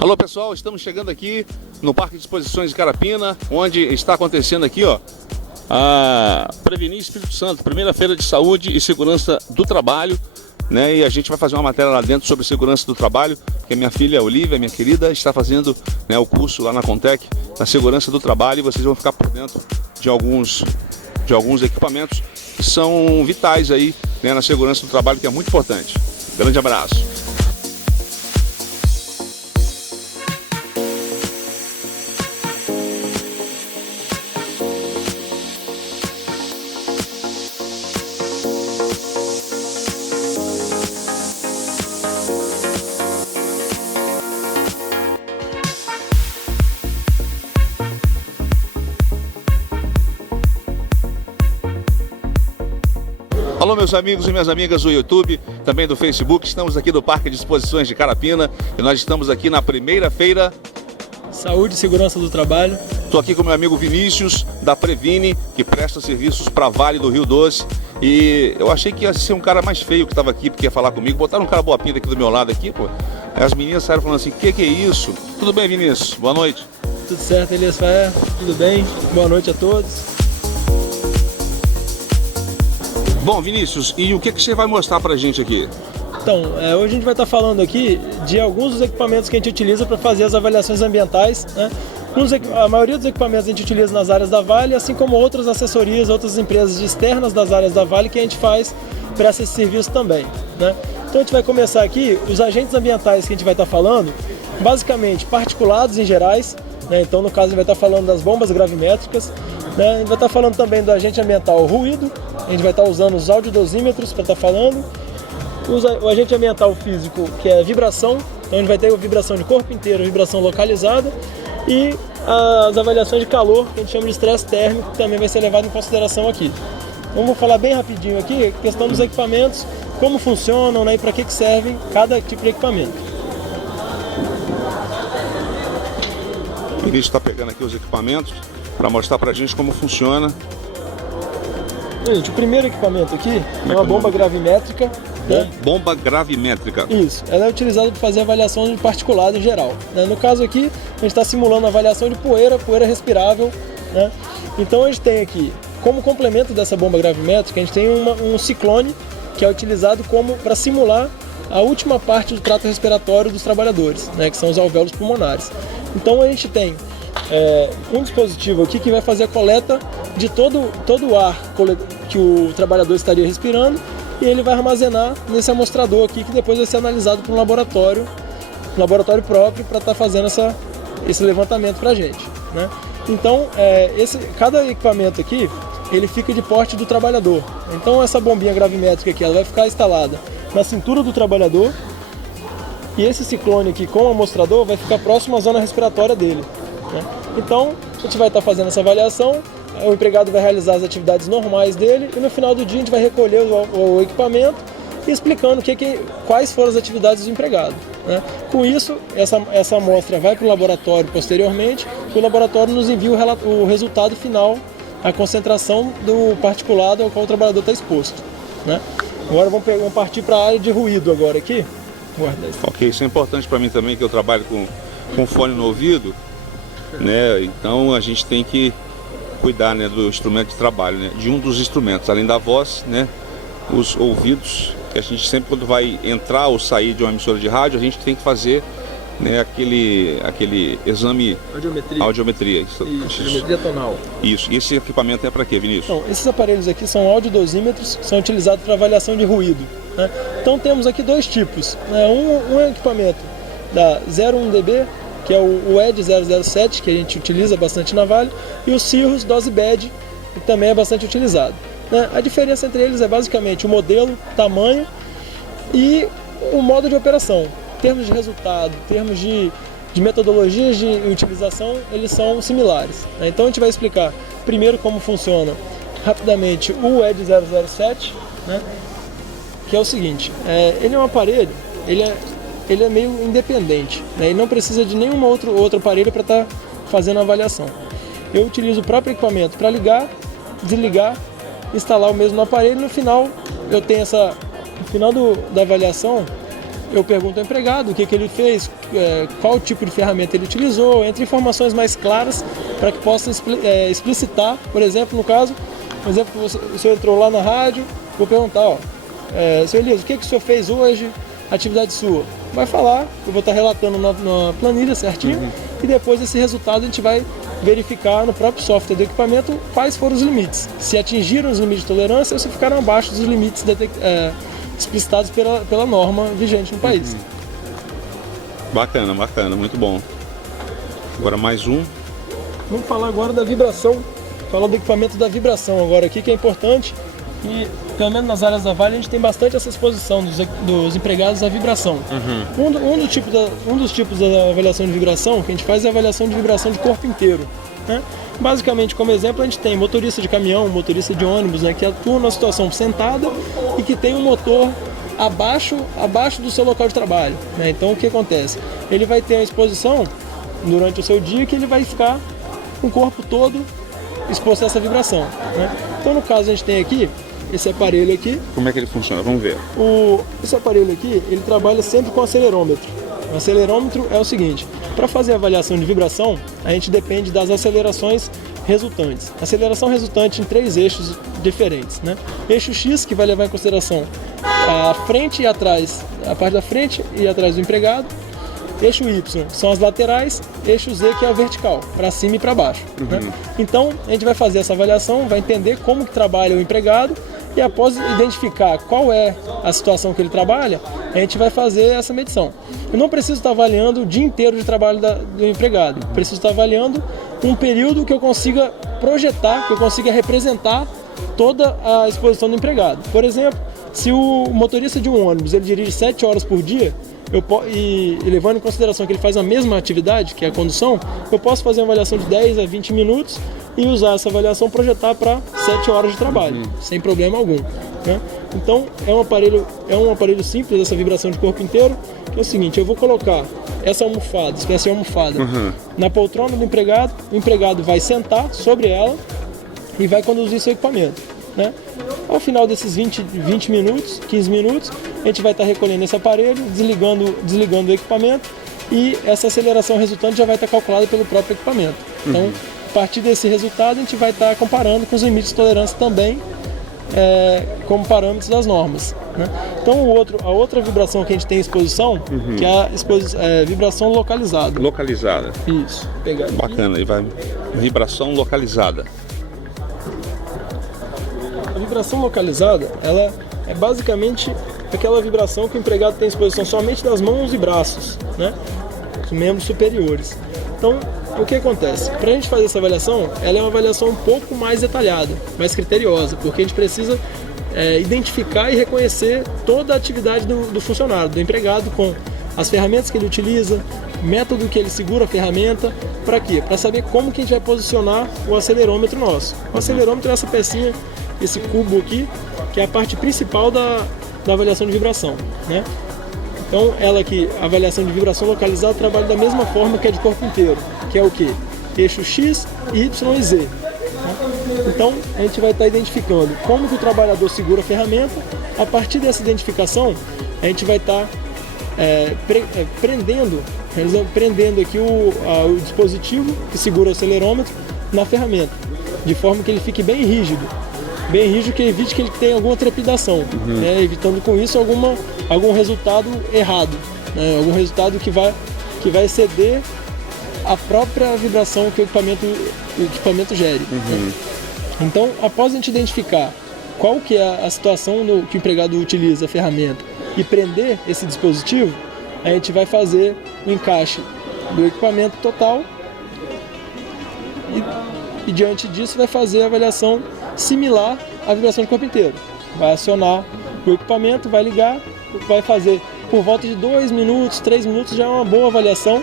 Alô pessoal, estamos chegando aqui no Parque de Exposições de Carapina, onde está acontecendo aqui, ó, a Prevenir Espírito Santo, primeira feira de saúde e segurança do trabalho, né? E a gente vai fazer uma matéria lá dentro sobre segurança do trabalho, porque minha filha Olivia, minha querida, está fazendo, né, o curso lá na Contec, na segurança do trabalho, e vocês vão ficar por dentro de alguns equipamentos que são vitais aí, né, na segurança do trabalho, que é muito importante. Grande abraço. Alô meus amigos e minhas amigas do YouTube, também do Facebook, estamos aqui no Parque de Exposições de Carapina e nós estamos aqui na primeira feira Saúde e Segurança do Trabalho. Estou aqui com meu amigo Vinícius, da Previne, que presta serviços para Vale do Rio Doce. E eu achei que ia ser um cara mais feio que estava aqui, porque ia falar comigo. Botaram um cara boa pinta aqui do meu lado aqui, pô. Aí as meninas saíram falando assim, que é isso? Tudo bem, Vinícius? Boa noite. Tudo certo, Elias Faé? Tudo bem? Boa noite a todos. Bom, Vinícius, e o que você vai mostrar pra gente aqui? Então, hoje a gente vai estar falando aqui de alguns dos equipamentos que a gente utiliza para fazer as avaliações ambientais, né? A maioria dos equipamentos a gente utiliza nas áreas da Vale, assim como outras assessorias, outras empresas externas das áreas da Vale que a gente faz para esse serviço também, né? Então a gente vai começar aqui, os agentes ambientais que a gente vai estar falando, basicamente particulados em gerais, né? Então no caso a gente vai estar falando das bombas gravimétricas, né? A gente vai estar falando também do agente ambiental ruído, a gente vai estar usando os audiodosímetros para estar falando, o agente ambiental físico, que é vibração, então a gente vai ter a vibração de corpo inteiro, vibração localizada, e as avaliações de calor, que a gente chama de estresse térmico, que também vai ser levado em consideração aqui. Então vou falar bem rapidinho aqui, questão dos equipamentos, como funcionam, né, e para que servem cada tipo de equipamento. O Vinícius está pegando aqui os equipamentos para mostrar para a gente como funciona. Gente, o primeiro equipamento aqui é uma bomba gravimétrica. Bomba gravimétrica. Isso, ela é utilizada para fazer avaliação de particulado em geral, né? No caso aqui, a gente está simulando a avaliação de poeira respirável, né? Então a gente tem aqui, como complemento dessa bomba gravimétrica, a gente tem um ciclone que é utilizado para simular a última parte do trato respiratório dos trabalhadores, né? Que são os alvéolos pulmonares. Então a gente tem um dispositivo aqui que vai fazer a coleta de todo o ar que o trabalhador estaria respirando, e ele vai armazenar nesse amostrador aqui, que depois vai ser analisado por um laboratório próprio para estar fazendo esse levantamento para a gente, né? Então, cada equipamento aqui, ele fica de porte do trabalhador. Então essa bombinha gravimétrica aqui, ela vai ficar instalada na cintura do trabalhador, e esse ciclone aqui com o amostrador vai ficar próximo à zona respiratória dele, né? Então a gente vai estar fazendo essa avaliação, o empregado vai realizar as atividades normais dele, e no final do dia a gente vai recolher o equipamento e explicando quais foram as atividades do empregado, né? Com isso, essa amostra vai para o laboratório posteriormente, e o laboratório nos envia o resultado final, a concentração do particulado ao qual o trabalhador está exposto, né? Agora vamos partir para a área de ruído agora aqui. Ok, isso é importante para mim também, que eu trabalho com fone no ouvido, né? Então a gente tem que cuidar, né, do instrumento de trabalho, né, de um dos instrumentos, além da voz, né, os ouvidos, que a gente sempre, quando vai entrar ou sair de uma emissora de rádio, a gente tem que fazer, né, aquele exame audiometria. Isso, audiometria tonal. Isso. E esse equipamento é para quê, Vinícius? Então, esses aparelhos aqui são audiodosímetros, são utilizados para avaliação de ruído, né? Então temos aqui dois tipos, né? Um equipamento da 01dB, que é o ED 007, que a gente utiliza bastante na Vale, e o Cirrus Dose Bed, que também é bastante utilizado, né? A diferença entre eles é basicamente o modelo, tamanho e o modo de operação. Em termos de resultado, em termos de metodologias de utilização, eles são similares, né? Então a gente vai explicar primeiro como funciona rapidamente o ED 007, né? Que é o seguinte, ele é um aparelho, ele é meio independente, né? Ele não precisa de nenhum outro aparelho para estar fazendo a avaliação. Eu utilizo o próprio equipamento para ligar, desligar, instalar o mesmo no aparelho, e no final eu tenho no final da avaliação eu pergunto ao empregado o que ele fez, qual tipo de ferramenta ele utilizou, entre informações mais claras para que possa explicitar, por exemplo, no caso, o senhor entrou lá na rádio, vou perguntar, senhor Elias, o que o senhor fez hoje, atividade sua? Vai falar, eu vou estar relatando na planilha certinho, e depois esse resultado a gente vai verificar no próprio software do equipamento quais foram os limites, se atingiram os limites de tolerância ou se ficaram abaixo dos limites explicitados pela norma vigente no país. Bacana, muito bom. Agora mais um. Vamos falar agora da vibração, falar do equipamento da vibração agora aqui, que é importante, e pelo menos nas áreas da Vale a gente tem bastante essa exposição dos empregados à vibração. Um dos tipos da avaliação de vibração que a gente faz é a avaliação de vibração de corpo inteiro, né? Basicamente, como exemplo, a gente tem motorista de caminhão, motorista de ônibus, né, que atua numa situação sentada e que tem um motor abaixo do seu local de trabalho, né? Então, o que acontece? Ele vai ter a exposição durante o seu dia que ele vai ficar com o corpo todo exposto a essa vibração, né? Então, no caso, a gente tem aqui esse aparelho aqui. Como é que ele funciona? Vamos ver. Esse aparelho aqui, ele trabalha sempre com acelerômetro. O acelerômetro é o seguinte: para fazer a avaliação de vibração, a gente depende das acelerações resultantes. Aceleração resultante em 3 eixos diferentes, né? Eixo X, que vai levar em consideração a frente e atrás, a parte da frente e atrás do empregado. Eixo Y são as laterais, eixo Z que é a vertical, para cima e para baixo, né? Então, a gente vai fazer essa avaliação, vai entender como que trabalha o empregado, e após identificar qual é a situação que ele trabalha, a gente vai fazer essa medição. Eu não preciso estar avaliando o dia inteiro de trabalho do empregado, preciso estar avaliando um período que eu consiga projetar, que eu consiga representar toda a exposição do empregado. Por exemplo, se o motorista de um ônibus ele dirige 7 horas por dia, e levando em consideração que ele faz a mesma atividade, que é a condução, eu posso fazer uma avaliação de 10 a 20 minutos e usar essa avaliação projetar para 7 horas de trabalho, sem problema algum, né? Então, é um aparelho simples, essa vibração de corpo inteiro, que é o seguinte: eu vou colocar essa almofada, espécie de almofada, na poltrona do empregado, o empregado vai sentar sobre ela e vai conduzir seu equipamento, né? Ao final desses 20 minutos, 15 minutos, a gente vai estar recolhendo esse aparelho, desligando o equipamento, e essa aceleração resultante já vai estar calculada pelo próprio equipamento. Então, a partir desse resultado, a gente vai estar comparando com os limites de tolerância também, como parâmetros das normas, né? Então, a outra vibração que a gente tem em exposição, que é a vibração localizada. Localizada. Isso. Vou pegar aqui. Bacana, e vai vibração localizada. A vibração localizada, ela é basicamente aquela vibração que o empregado tem exposição somente das mãos e braços, né? Os membros superiores. Então, o que acontece? Para a gente fazer essa avaliação, ela é uma avaliação um pouco mais detalhada, mais criteriosa, porque a gente precisa identificar e reconhecer toda a atividade do funcionário, do empregado, com as ferramentas que ele utiliza, método que ele segura a ferramenta. Para quê? Para saber como que a gente vai posicionar o acelerômetro nosso. O acelerômetro é essa pecinha, esse cubo aqui, que é a parte principal da avaliação de vibração, né? Então, ela aqui, a avaliação de vibração localizada, trabalha da mesma forma que a de corpo inteiro, que é o quê? Eixo X, Y e Z, né? Então, a gente vai estar identificando como que o trabalhador segura a ferramenta. A partir dessa identificação, a gente vai estar prendendo aqui o dispositivo que segura o acelerômetro na ferramenta, de forma que ele fique bem rígido, que evite que ele tenha alguma trepidação, né? Evitando com isso algum resultado errado, né? Algum resultado que vai exceder a própria vibração que o equipamento gere, né? Então, após a gente identificar qual que é a situação que o empregado utiliza a ferramenta e prender esse dispositivo, a gente vai fazer o encaixe do equipamento total e diante disso vai fazer a avaliação similar à vibração de corpo inteiro. Vai acionar o equipamento, vai ligar, vai fazer por volta de 2 minutos, 3 minutos, já é uma boa avaliação,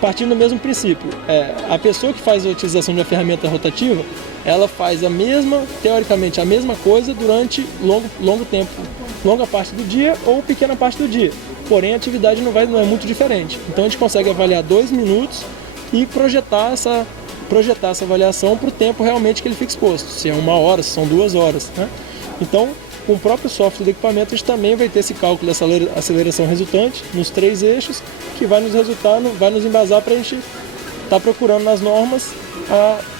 partindo do mesmo princípio. A pessoa que faz a utilização de uma ferramenta rotativa, ela faz teoricamente a mesma coisa durante longo tempo, longa parte do dia ou pequena parte do dia. Porém, a atividade não é muito diferente. Então, a gente consegue avaliar 2 minutos e projetar essa avaliação para o tempo realmente que ele fica exposto. Se é 1 hora, se são 2 horas, né? Então, com o próprio software do equipamento, a gente também vai ter esse cálculo dessa aceleração resultante nos 3 eixos, que vai nos vai nos embasar para a gente estar procurando nas normas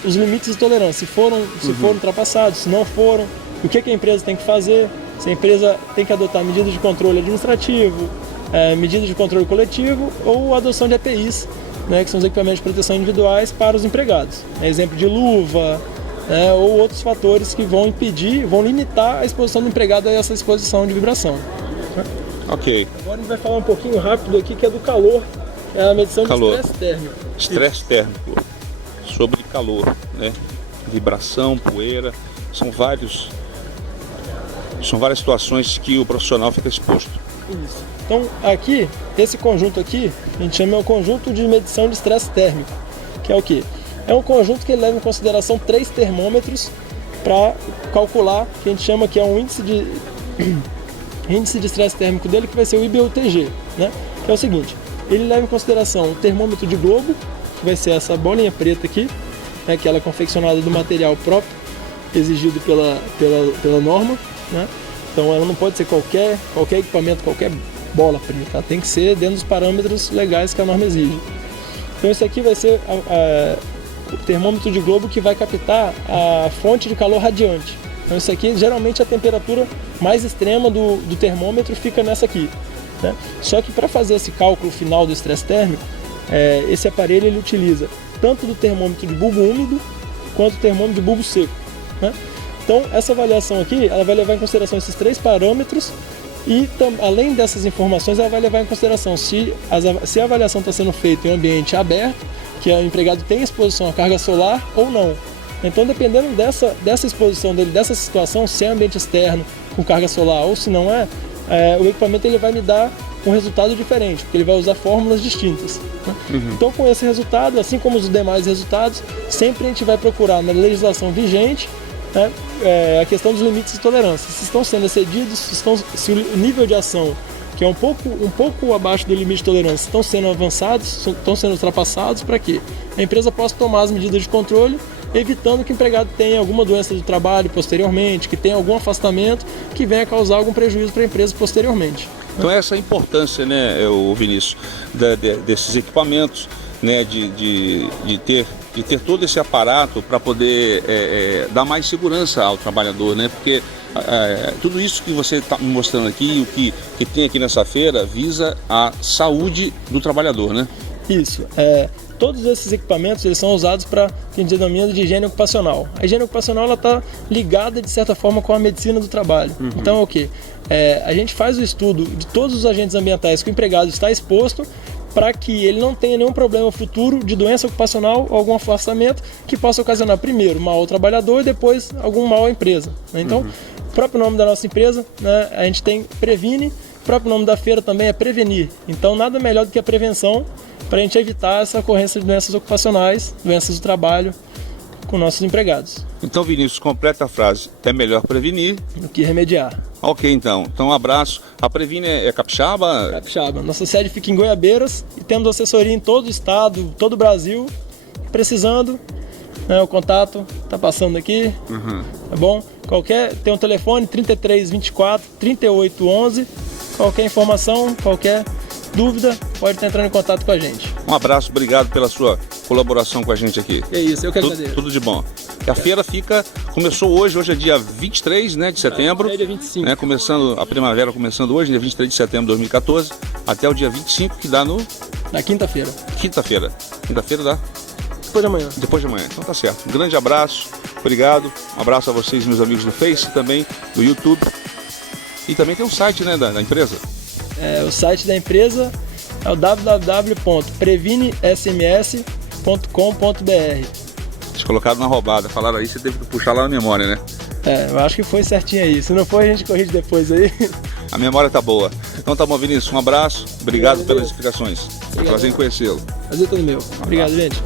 os limites de tolerância, se foram ultrapassados, se não foram, o que a empresa tem que fazer, se a empresa tem que adotar medidas de controle administrativo, medidas de controle coletivo ou adoção de EPIs, né, que são os equipamentos de proteção individuais para os empregados. Exemplo de luva, ou outros fatores que vão impedir, vão limitar a exposição do empregado a essa exposição de vibração. Ok. Agora a gente vai falar um pouquinho rápido aqui, que é do calor, é a medição de estresse térmico. Estresse térmico, sobre calor, né? Vibração, poeira, são várias situações que o profissional fica exposto. Isso. Então aqui, esse conjunto aqui, a gente chama o conjunto de medição de estresse térmico, que é o quê? É um conjunto que leva em consideração 3 termômetros para calcular, que a gente chama que é um índice de estresse térmico dele, que vai ser o IBUTG, né? Que é o seguinte, ele leva em consideração o termômetro de globo, que vai ser essa bolinha preta aqui, né, que ela é confeccionada do material próprio, exigido pela norma, né? Então ela não pode ser qualquer equipamento, qualquer bola preta, ela tem que ser dentro dos parâmetros legais que a norma exige. Então esse aqui vai ser o termômetro de globo que vai captar a fonte de calor radiante. Então isso aqui, geralmente a temperatura mais extrema do termômetro fica nessa aqui, né? Só que para fazer esse cálculo final do estresse térmico, esse aparelho ele utiliza tanto do termômetro de bulbo úmido quanto do termômetro de bulbo seco, né? Então essa avaliação aqui, ela vai levar em consideração esses 3 parâmetros e além dessas informações, ela vai levar em consideração se a avaliação está sendo feita em um ambiente aberto, que o empregado tem exposição à carga solar ou não. Então, dependendo dessa exposição dele, dessa situação, se é ambiente externo com carga solar ou se não o equipamento ele vai me dar um resultado diferente, porque ele vai usar fórmulas distintas, né? Então, com esse resultado, assim como os demais resultados, sempre a gente vai procurar na legislação vigente, né, a questão dos limites de tolerância. Se estão sendo excedidos, se o nível de ação, que é um pouco abaixo do limite de tolerância, estão sendo avançados, estão sendo ultrapassados, para que a empresa possa tomar as medidas de controle, evitando que o empregado tenha alguma doença do trabalho posteriormente, que tenha algum afastamento que venha causar algum prejuízo para a empresa posteriormente. Então essa é a importância, né, Vinícius, desses equipamentos, né, de ter todo esse aparato para poder dar mais segurança ao trabalhador, né? Porque tudo isso que você está me mostrando aqui, o que tem aqui nessa feira, visa a saúde do trabalhador, né? Isso. Todos esses equipamentos eles são usados para o que a gente denomina de higiene ocupacional. A higiene ocupacional está ligada, de certa forma, com a medicina do trabalho. Então é o quê? A gente faz o estudo de todos os agentes ambientais que o empregado está exposto, para que ele não tenha nenhum problema futuro de doença ocupacional ou algum afastamento que possa ocasionar primeiro mal ao trabalhador e depois algum mal à empresa, né? Então, o próprio nome da nossa empresa, né, a gente tem Previne, o próprio nome da feira também é Prevenir. Então, nada melhor do que a prevenção para a gente evitar essa ocorrência de doenças ocupacionais, doenças do trabalho com nossos empregados. Então, Vinícius, completa a frase. É melhor prevenir do que remediar. Ok, então. Então, um abraço. A Previne é capixaba? Capixaba. Nossa sede fica em Goiabeiras e temos assessoria em todo o estado, todo o Brasil. Precisando, né, o contato está passando aqui. Tá bom? Tem um telefone 3324 3811. Qualquer informação, qualquer dúvida, pode estar entrando em contato com a gente. Um abraço, obrigado pela sua colaboração com a gente aqui. É isso, eu que agradeço. Tudo de bom. A feira começou hoje é dia 23, né, de setembro. É dia 25. Né, a primavera começando hoje, dia 23 de setembro de 2014, até o dia 25, que dá na quinta-feira. Quinta-feira dá? Depois de amanhã. Depois de amanhã, então tá certo. Um grande abraço, obrigado. Um abraço a vocês, meus amigos do Face, também do YouTube. E também tem um site, né, da empresa. O site da empresa é o www.previnesms.com.br. Eles colocaram na roubada, falaram aí, você teve que puxar lá na memória, né? Eu acho que foi certinho aí. Se não for, a gente corrige depois aí. A memória tá boa. Então tá bom, Vinícius, um abraço. Obrigado pelas explicações. Foi um prazer em conhecê-lo. Prazer todo meu. Obrigado, gente.